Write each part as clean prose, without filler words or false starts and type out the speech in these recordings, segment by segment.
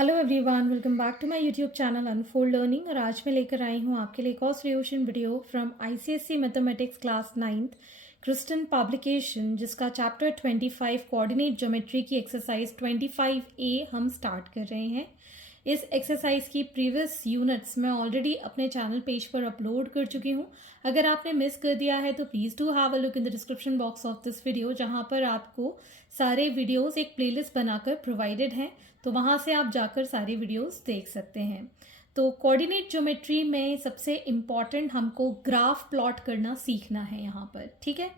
Hello everyone, welcome back to my YouTube channel unfold learning. और आज मैं लेकर आई हूँ आपके लिए एक और solution video from ICSE mathematics class 9th Christian publication, जिसका चैप्टर 25 कोऑर्डिनेट ज्योमेट्री की एक्सरसाइज 25A हम स्टार्ट कर रहे हैं। इस एक्सरसाइज की प्रीवियस यूनिट्स मैं ऑलरेडी अपने चैनल पेज पर अपलोड कर चुकी हूँ। अगर आपने मिस कर दिया है तो please do have a look in the description box of this video, जहाँ पर आपको सारे वीडियोस एक प्लेलिस्ट बनाकर प्रोवाइडेड हैं, तो वहाँ से आप जाकर सारे वीडियोस देख सकते हैं। तो कोऑर्डिनेट ज्योमेट्री में सबसे इम्पॉर्टेंट हमको ग्राफ प्लॉट करना सीखना है यहाँ पर, ठीक है।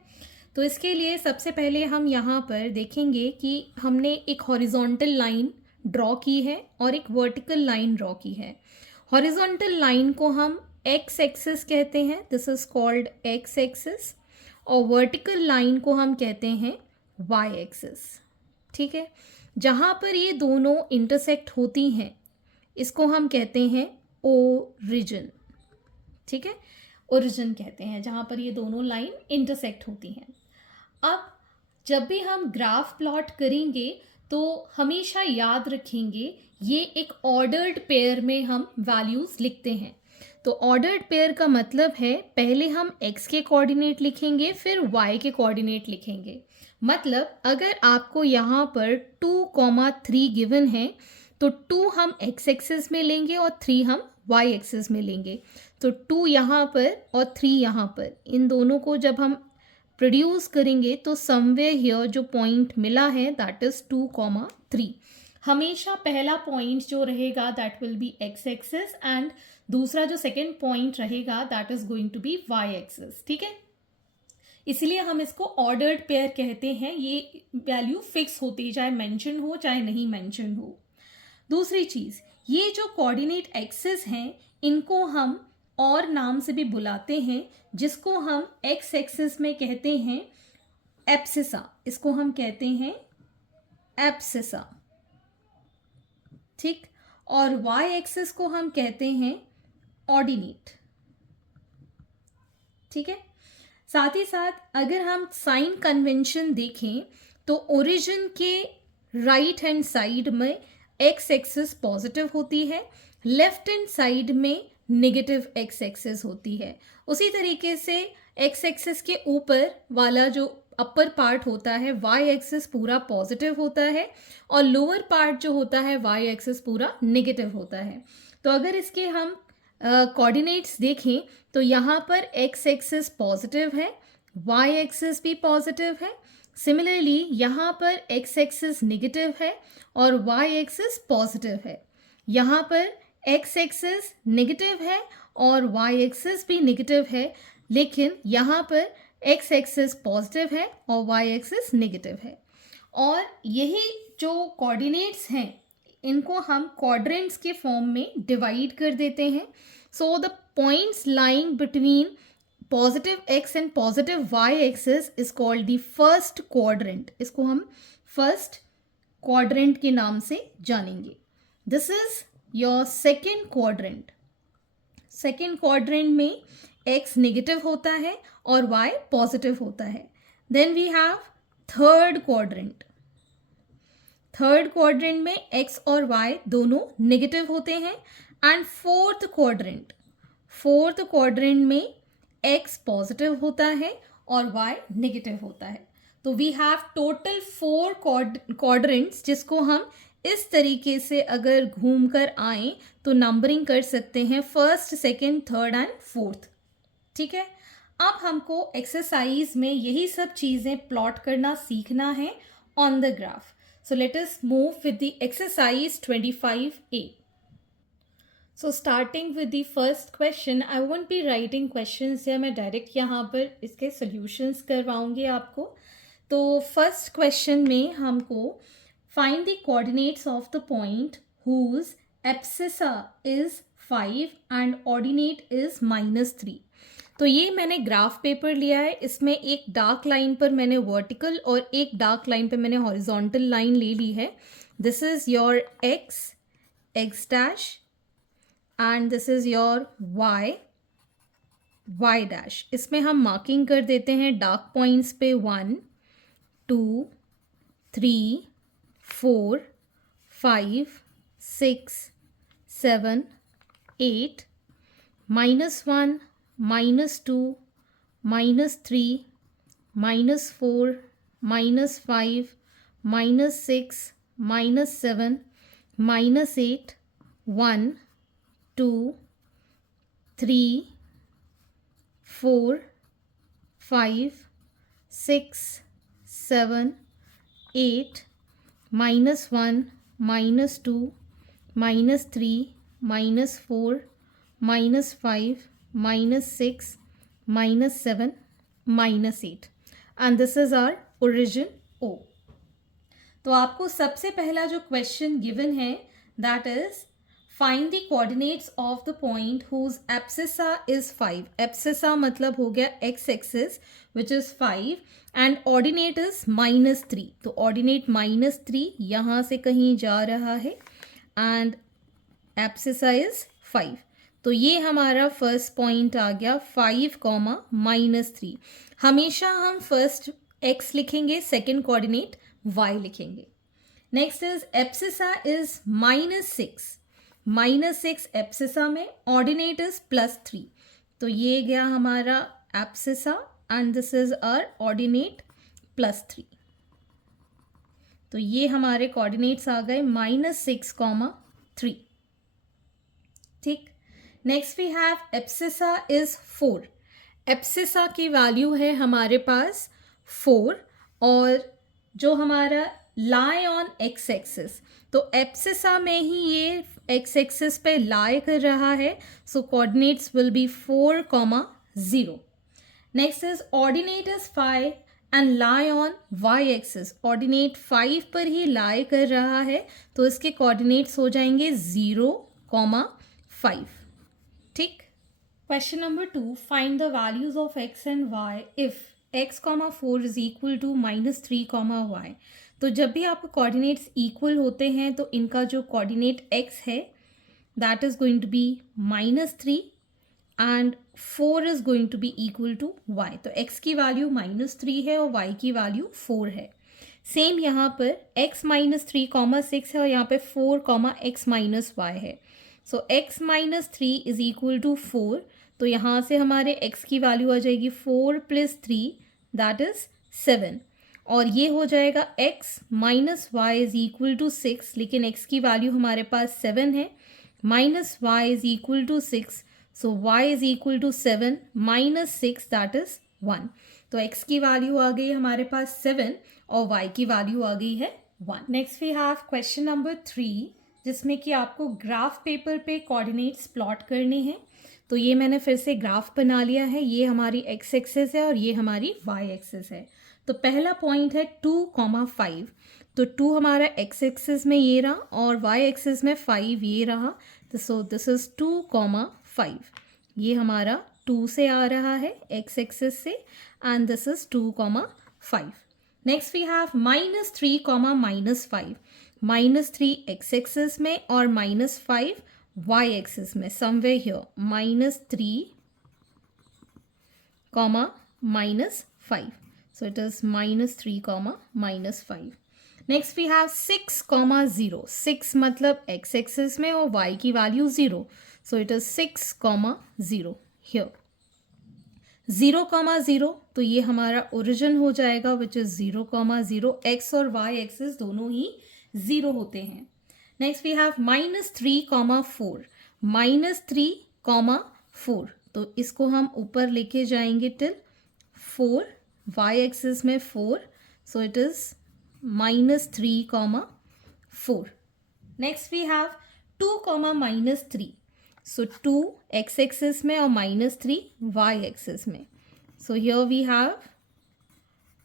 तो इसके लिए सबसे पहले हम यहाँ पर देखेंगे कि हमने एक हॉरिजॉन्टल लाइन ड्रॉ की है और एक वर्टिकल लाइन ड्रॉ की है। हॉरिजॉन्टल लाइन को हम एक्स एक्सिस कहते हैं, this is called x axis, और वर्टिकल लाइन को हम कहते हैं वाई एक्सिस, ठीक है। जहाँ पर ये दोनों इंटरसेक्ट होती हैं इसको हम कहते हैं ओरिजिन, ठीक है। ओरिजिन कहते हैं जहाँ पर ये दोनों लाइन इंटरसेक्ट होती हैं। अब जब भी हम ग्राफ प्लॉट करेंगे तो हमेशा याद रखेंगे ये एक ऑर्डर्ड पेयर में हम वैल्यूज लिखते हैं। तो ऑर्डर्ड पेयर का मतलब है पहले हम x के कोऑर्डिनेट लिखेंगे फिर y के कोऑर्डिनेट लिखेंगे। मतलब अगर आपको यहाँ पर 2,3 गिवन है तो 2 हम x एक्सिस में लेंगे और 3 हम y एक्सिस में लेंगे। तो 2 यहाँ पर और 3 यहाँ पर, इन दोनों को जब हम प्रोड्यूस करेंगे तो समवेयर हियर जो पॉइंट मिला है दैट इज 2,3। हमेशा पहला पॉइंट जो रहेगा that will be x axis and दूसरा जो सेकेंड पॉइंट रहेगा that is going to be y axis, ठीक है। इसलिए हम इसको ऑर्डर्ड पेयर कहते हैं। ये वैल्यू फिक्स होती है, चाहे मेंशन हो चाहे नहीं मेंशन हो। दूसरी चीज, ये जो कोऑर्डिनेट एक्सिस हैं इनको हम और नाम से भी बुलाते हैं, जिसको हम एक्स एक्सिस में कहते हैं एब्सिसा, इसको हम कहते हैं एब्सिसा, ठीक। और वाई एक्सिस को हम कहते हैं ऑर्डिनेट, ठीक है। साथ ही साथ अगर हम साइन कन्वेंशन देखें तो ओरिजिन के राइट हैंड साइड में एक्स एक्सिस पॉजिटिव होती है, लेफ्ट हैंड साइड में नेगेटिव एक्स एक्सिस होती है। उसी तरीके से एक्स एक्सिस के ऊपर वाला जो अपर पार्ट होता है वाई एक्सिस पूरा पॉजिटिव होता है और लोअर पार्ट जो होता है वाई एक्सिस पूरा नेगेटिव होता है। तो अगर इसके हम कोऑर्डिनेट्स देखें तो यहाँ पर एक्स एक्सिस पॉजिटिव है, वाई एक्सिस भी पॉजिटिव है। सिमिलरली यहाँ पर एक्स एक्सिस नेगेटिव है और वाई एक्सिस पॉजिटिव है। यहाँ पर एक्स एक्सिस नेगेटिव है और वाई एक्सिस भी नेगेटिव है, लेकिन यहाँ पर एक्स एक्सिस पॉजिटिव है और वाई एक्सिस नेगेटिव है। और यही जो कोऑर्डिनेट्स हैं इनको हम क्वाड्रेंट्स के फॉर्म में डिवाइड कर देते हैं। So the points lying between positive x and positive y axis is called the first quadrant. इसको हम फर्स्ट क्वाड्रेंट के नाम से जानेंगे। This is your second quadrant. Second quadrant में एक्स नेगेटिव होता है और वाई पॉजिटिव होता है। Then we have third quadrant. Third quadrant में एक्स और वाई दोनों नेगेटिव होते हैं। And fourth quadrant, fourth quadrant में एक्स पॉजिटिव होता है और वाई नेगेटिव होता है। तो वी हैव टोटल 4 क्वाड्रेंट्स, जिसको हम इस तरीके से अगर घूम कर आए तो नंबरिंग कर सकते हैं first, second, third and fourth, ठीक है। अब हमको एक्सरसाइज में यही सब चीजें प्लॉट करना सीखना है on the graph. So let us move with the exercise 25A. So starting with the first question, I won't be writing questions here, मैं डायरेक्ट यहाँ पर इसके solutions करवाऊंगी आपको। तो फर्स्ट क्वेश्चन में हमको find the coordinates of the point whose abscissa is 5 and ordinate is -3। तो ये मैंने ग्राफ पेपर लिया है, इसमें एक डार्क लाइन पर मैंने वर्टिकल और एक डार्क लाइन पर मैंने हॉरिजॉन्टल लाइन ले ली है। This is your x, x dash, and this is your y, y dash. इसमें हम मार्किंग कर देते हैं डार्क पॉइंट्स पे 1, 2, 3, 4, 5, 6, 7, 8, -1, -2, -3, -4, -5, -6, -7, -8, 1, 2, 3, 4, 5, 6, 7, 8, -1, -2, -3, -4, -5, -6, -7, -8 and this is our origin O. तो आपको सबसे पहला जो क्वेश्चन गिवन है that is find the coordinates of the point whose abscissa is 5. Abscissa मतलब हो गया x axis which is 5 and ordinate is -3. तो ऑर्डिनेट -3 यहाँ से कहीं जा रहा है एंड एब्सिसा इज 5. तो ये हमारा फर्स्ट पॉइंट आ गया 5, -3. हमेशा हम फर्स्ट x लिखेंगे, सेकेंड कोऑर्डिनेट y लिखेंगे. Next is abscissa is -6. -6 abscissa में, ऑर्डिनेट इज +3. तो ये गया हमारा abscissa and this is our ordinate +3. तो ये हमारे कोऑर्डिनेट्स आ गए -6, 3. ठीक. Next we have abscissa is 4. Abscissa की वैल्यू है हमारे पास 4 और जो हमारा लाई ऑन एक्स एक्सिस, तो एब्सिसा में ही ये एक्स एक्सिस पे लाई कर रहा है. So coordinates will be 4, 0. Next is ordinate is 5 and lie on y axis. Ordinate 5 पर ही लाई कर रहा है तो इसके कोऑर्डिनेट्स हो जाएंगे 0, 5. ठीक. Question number 2, find the values of x and y if x, 4 is equal to -3, y. तो जब भी आपको कोऑर्डिनेट्स इक्वल होते हैं तो इनका जो कोऑर्डिनेट x है that is going to be -3 and 4 is going to be equal to y. तो x की वैल्यू -3 है और y की वैल्यू 4 है. सेम यहाँ पर x -3, 6 है और यहाँ पे 4, x -y है. सो x -3 इज इक्वल टू 4. तो यहाँ से हमारे x की वैल्यू आ जाएगी 4 + 3 दैट इज 7. और ये हो जाएगा x -y is equal to 6, लेकिन x की वैल्यू हमारे पास 7 है. -y is equal to 6, so y is equal to 7 -6 that is 1. तो x की वैल्यू आ गई हमारे पास 7 और y की वैल्यू आ गई है 1. Next we have question number 3 जिसमें कि आपको ग्राफ पेपर पे कोऑर्डिनेट्स प्लॉट करने हैं. तो ये मैंने फिर से ग्राफ बना लिया है. ये हमारी एक्स एक्सिस है और ये हमारी वाई एक्सिस है. तो पहला पॉइंट है 2, 5. तो 2 हमारा एक्स एक्सिस में ये रहा और वाई एक्सिस में 5 ये रहा. So this is 2, 5. ये हमारा 2 से आ रहा है एक्स एक्सिस से and this is 2, 5. Next we have -3, -5. -3 x axis में और -5 y एक्सिस में. Somewhere here -3, -5. So it is -3, -5. Next we have 6, 0. 6 मतलब x एक्सिस में और y की value 0. So it is 6, 0 here. 0, 0 तो ये हमारा ओरिजिन हो जाएगा विच इज 0, 0. x और y एक्सिस दोनों ही 0 होते हैं. Next we have -3, 4. -3, 4. तो इसको हम ऊपर लेके जाएंगे टिल 4. y एक्सिस में 4. So it is -3, 4. Next we have 2, -3. So 2 x axis में और -3 y एक्सिस में. So here we have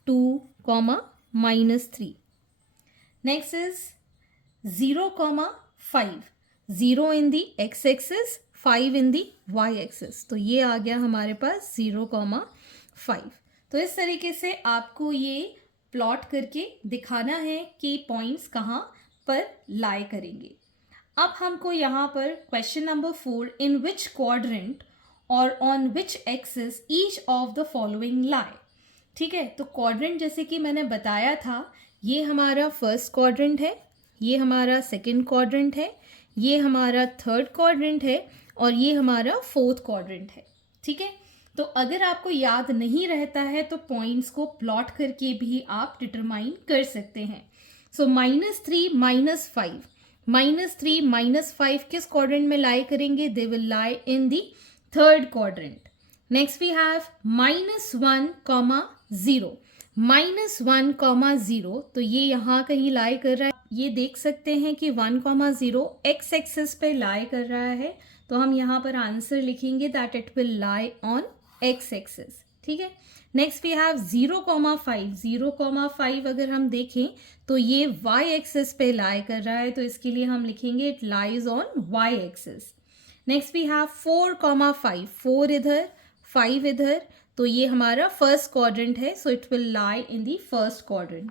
2, -3. Next is 0, 5. 0 in the x axis, 5 in the y axis. तो ये आ गया हमारे पास 0, 5. तो इस तरीके से आपको ये प्लॉट करके दिखाना है कि पॉइंट्स कहाँ पर लाई करेंगे. अब हमको यहाँ पर question number 4, in which quadrant और on which axis each of the following lie. ठीक है. तो क्वाड्रेंट जैसे कि मैंने बताया था ये हमारा फर्स्ट क्वाड्रेंट है, ये हमारा सेकेंड क्वाड्रेंट है, ये हमारा थर्ड क्वाड्रेंट है और ये हमारा फोर्थ क्वाड्रेंट है। ठीक है, तो अगर आपको याद नहीं रहता है तो पॉइंट्स को प्लॉट करके भी आप डिटरमाइन कर सकते हैं। सो -3 -5, -3 -5 किस क्वाड्रेंट में लाई करेंगे? They will lie in the third quadrant. Next we have -1, -0, -1, तो ये यहाँ कहीं लाई कर रहा है। ये देख सकते हैं कि 1, 0 एक्स एक्सिस पे लाई कर रहा है, तो हम यहाँ पर आंसर लिखेंगे that it will lie on x axis. ठीक है, नेक्स्ट वी हैव 0,5, 0,5 अगर हम देखें तो ये y एक्सिस पे लाई कर रहा है, तो इसके लिए हम लिखेंगे it lies on y axis. Next we have 4,5, 4 इधर 5 इधर, तो ये हमारा फर्स्ट क्वाड्रेंट है, so it will lie in the first quadrant.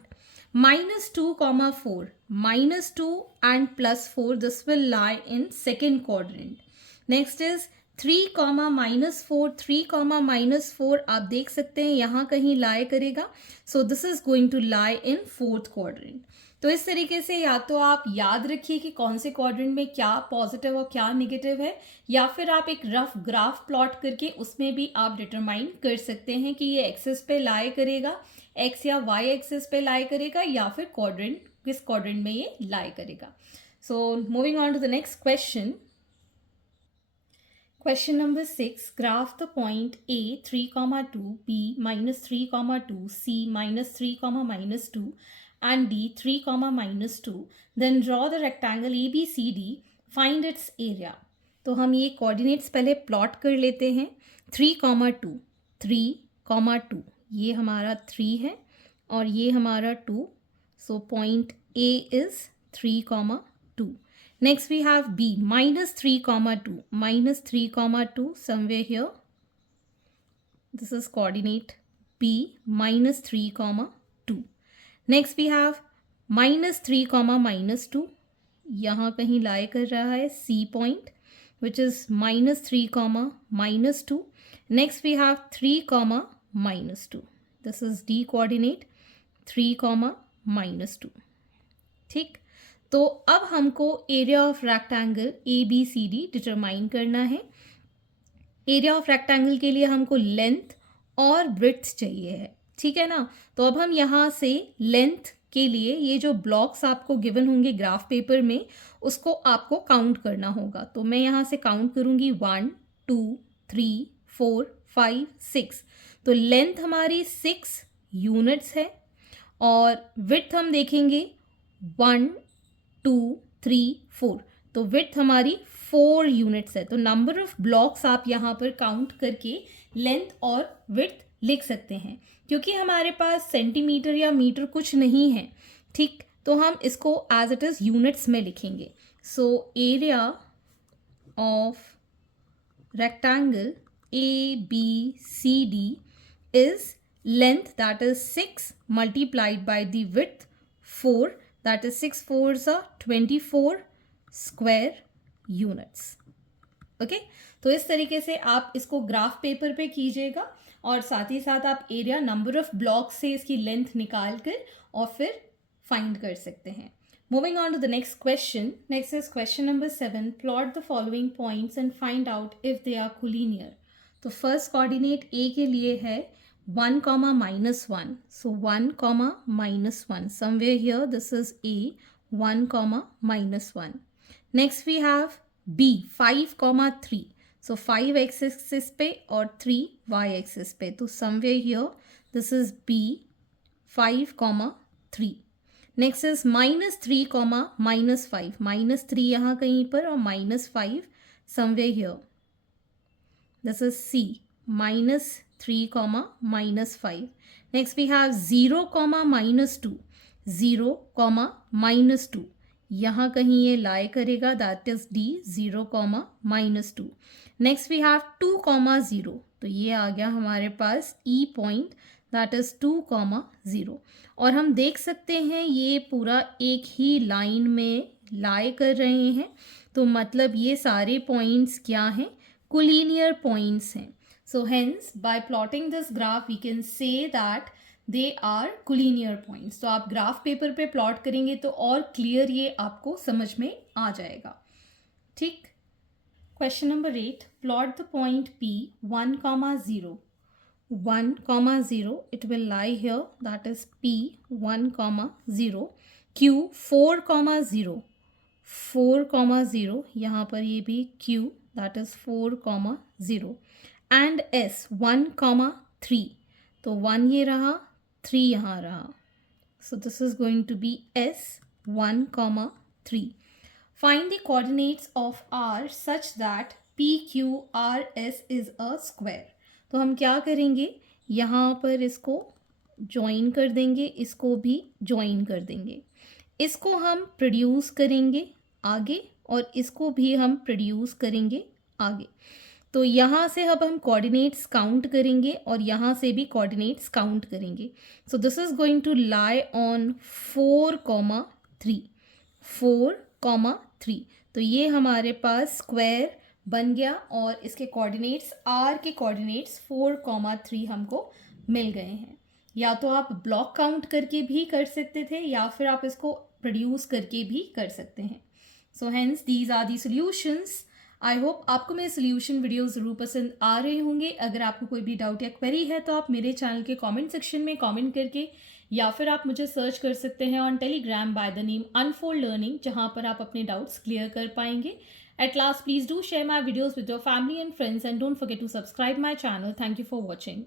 -2,4, -2 and +4, this will lie in second quadrant. Next is 3,-4, 3,-4 आप देख सकते हैं यहाँ कहीं लाई करेगा, so this is going to lie in fourth quadrant. तो इस तरीके से या तो आप याद रखिए कि कौन से क्वाड्रेंट में क्या पॉजिटिव और क्या नेगेटिव है, या फिर आप एक रफ ग्राफ प्लॉट करके उसमें भी आप डिटरमाइन कर सकते हैं कि ये एक्सिस पे लाई करेगा, एक्स या वाई एक्सिस पे लाई करेगा, या फिर क्वाड्रेंट किस क्वाड्रेंट में ये लाई करेगा। So moving on to the next question. Question number 6, graph the point A 3,2, B -3,2, C -3, and D 3, -2. Then draw the rectangle ABCD, find its area. तो हम ये कोऑर्डिनेट्स पहले प्लॉट कर लेते हैं। 3,2, 3,2, ये हमारा 3 है और ये हमारा 2, so point A is 3,2. Next we have B -3,2, -3,2 somewhere here. This is coordinate B -3,2. Next we have -3, -2, यहाँ कहीं लाई कर रहा है C point which is -3, -2. Next we have 3, -2. This is D coordinate 3, -2. ठीक, तो अब हमको area of rectangle ABCD determine करना है। एरिया ऑफ रेक्टेंगल के लिए हमको लेंथ और ब्रेड्थ चाहिए है, ठीक है ना। तो अब हम यहाँ से लेंथ के लिए ये जो ब्लॉक्स आपको गिवन होंगे ग्राफ पेपर में, उसको आपको काउंट करना होगा। तो मैं यहाँ से काउंट करूँगी 1, 2, 3, 4, 5, 6। तो लेंथ हमारी 6 यूनिट्स है और विड्थ हम देखेंगे 1, 2, 3, 4, तो विड्थ हमारी 4 यूनिट्स है। तो नंबर ऑफ ब्लॉक्स आप यहाँ पर काउंट करके लेंथ और विड्थ लिख सकते हैं। क्योंकि हमारे पास सेंटीमीटर या मीटर कुछ नहीं है, ठीक, तो हम इसको एज इट इज यूनिट्स में लिखेंगे। So area of rectangle ABCD is length that is 6 multiplied by the width 4, that is 6 4s are 24 square units. Okay, तो इस तरीके से आप इसको ग्राफ पेपर पे कीजिएगा और साथ ही साथ आप एरिया नंबर ऑफ ब्लॉक से इसकी लेंथ निकाल कर और फिर फाइंड कर सकते हैं। Moving on to the next question. Next is question number 7, plot the following points and find out if they are collinear. तो फर्स्ट कोऑर्डिनेट A के लिए है 1, -1. So 1, -1. Somewhere here this is A, 1, -1. Next we have B 5, 3. So 5 x axis पे और 3 y axis पे, तो somewhere here this is B 5, 3. Next is -3, -5. -3 यहाँ कहीं पर और -5 somewhere here. This is C -3, -5. Next we have 0, -2. 0, -2. यहाँ कहीं ये लाई करेगा, that is D 0, -2. Next we have 2, 0. तो ये आ गया हमारे पास E पॉइंट, दैट इज 2, 0. और हम देख सकते हैं ये पूरा एक ही लाइन में लाई कर रहे हैं, तो मतलब ये सारे पॉइंट्स क्या हैं? कोलिनियर पॉइंट्स हैं। So hence by plotting this graph we can say that they are collinear points. तो आप ग्राफ पेपर पे प्लॉट करेंगे तो और क्लियर ये आपको समझ में आ जाएगा। ठीक। Question number 8, plot the point P 1, 0 1, 0 it will lie here, that is P 1, 0 Q 4, 0 4, 0 यहाँ पर ये भी Q that is 4, 0 and S 1, 3 तो 1 ये रहा 3 यहाँ रहा, so this is going to be S 1, 3. Find the coordinates of R such that PQRS is a square. तो हम क्या करेंगे, यहाँ पर इसको ज्वाइन कर देंगे, इसको भी ज्वाइन कर देंगे, इसको हम प्रोड्यूस करेंगे आगे और इसको भी हम प्रोड्यूस करेंगे आगे। तो यहाँ से अब हम कोऑर्डिनेट्स काउंट करेंगे और यहाँ से भी कोऑर्डिनेट्स काउंट करेंगे। So this is going to lie on 4, 3 4, 3। तो ये हमारे पास स्क्वायर बन गया और इसके कोऑर्डिनेट्स आर के कोऑर्डिनेट्स 4, 3 हमको मिल गए हैं। या तो आप ब्लॉक काउंट करके भी कर सकते थे या फिर आप इसको प्रोड्यूस करके भी कर सकते हैं। So hence these are the solutions. I hope आपको मेरे सोल्यूशन वीडियो ज़रूर पसंद आ रहे होंगे। अगर आपको कोई भी डाउट या क्वेरी है तो आप मेरे चैनल के कमेंट सेक्शन में कमेंट करके या फिर आप मुझे सर्च कर सकते हैं on Telegram by the name Unfold Learning, जहां पर आप अपने डाउट्स क्लियर कर पाएंगे। At last, please do share my videos with your family and friends and don't forget to subscribe my channel. Thank you for watching.